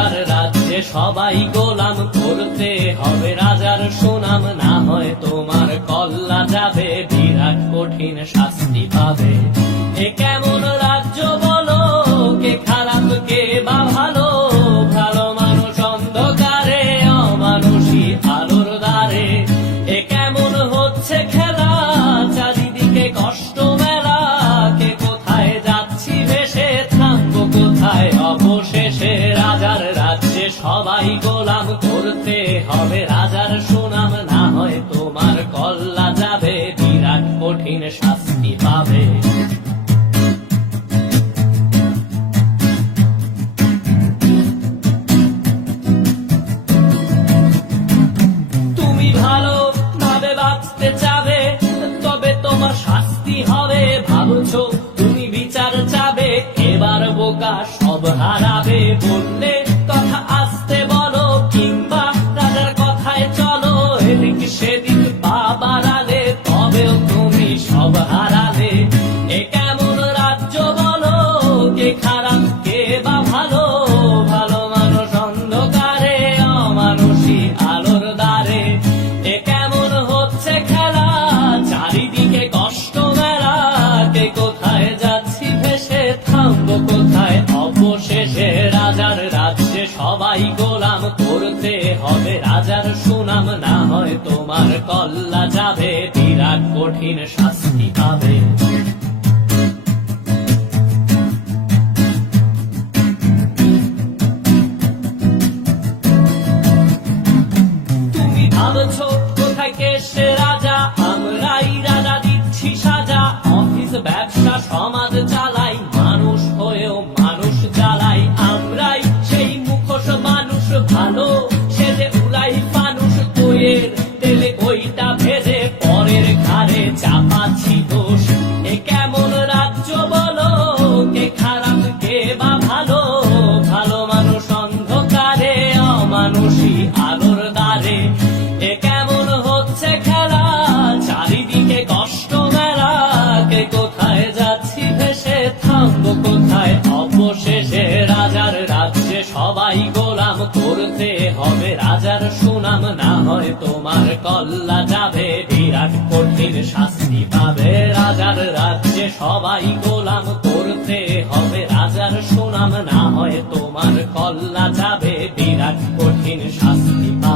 রাজার রাজ্যে সবাই গোলাম, করতে হবে রাজার সুনাম, না হয় তোমার কল্লা যাবে, বিরাট কঠিন শাস্তি পাবে। এ কেমন রাজ্য বলো, কে খারাপ কে বা ভালো, ভালো মানুষ অন্ধকারে, অমানুষী আলোর দ্বারে। এ কেমন হচ্ছে খেলা, চারিদিকে কষ্ট মেলা, কে কোথায় যাচ্ছি ভেসে, থামবো কোথায় অবশেষে। রাজার রাজ্যে সবাই গোলাম, করতে হবে রাজার সুনাম, না হয় তোমার কল্লা যাবে, বিরাট কঠিন শাস্তি পাবে। তুমি ভালো ভাবে বাঁচতে চাবে, তবে তোমার শাস্তি হবে। ভাবছো তুমি বিচার চাবে, এবার বোকা সব হারাবে। বললে কথা আসতে বলো, কিংবা রাজার কথায় চলো, এদিক সেদিক পা বাড়ালে, তবেও তুমি সব হারালে। এ কেমন রাজ্য বলো, কে খারাপ কে বা ভালো, ভালো মানুষ অন্ধকারে, অমানুষী আলোর দ্বারে। এ কেমন হচ্ছে খেলা, চারিদিকে কষ্ট মেলা, কে কোথায় যাচ্ছি ভেসে, থামবো কোথায় অবশেষে। রাজার রাজ্যে সবাই গোলাম, করতে হবে রাজার সুনাম, না হয় তোমার কল্লা যাবে, বিরাট কঠিন শাস্তি পাবে। তুমি ভাবছো কোথায় কে সে রাজা, আমরাই রাজা দিচ্ছি সাজা। অফিস ব্যবসা সমাজ চালাই, মানুষ হয়েও মানুষ জ্বালাই। আমরাই সেই মুখোশ মানুষ ভালো, সেজে উড়াই মানুষ বইয়ের তেলে ওইটা ভেজে, পরের ঘাড়ে চাপাচ্ছি দোষ। এ কেমন রাজ্য বলো, কে খারাপ কে বা ভালো, ভালো মানুষ অন্ধকারে, অমানুষী আলোর দ্বারে। এ কেমন হচ্ছে খেলা, চারিদিকে কষ্ট মেলা, কে কোথায় যাচ্ছি ভেসে, থামবো কোথায় অবশেষে। রাজার রাজ্যে সবাই গোলাম, করতে হবে রাজার সুনাম, না হয় তোমার কল্লা যাবে, বিরাট কঠিন শাস্তি পাবে। রাজার রাজ্যে সবাই গোলাম, করতে হবে রাজার সুনাম, না হয় তোমার কল্লা যাবে, বিরাট কঠিন শাস্তি পাবে।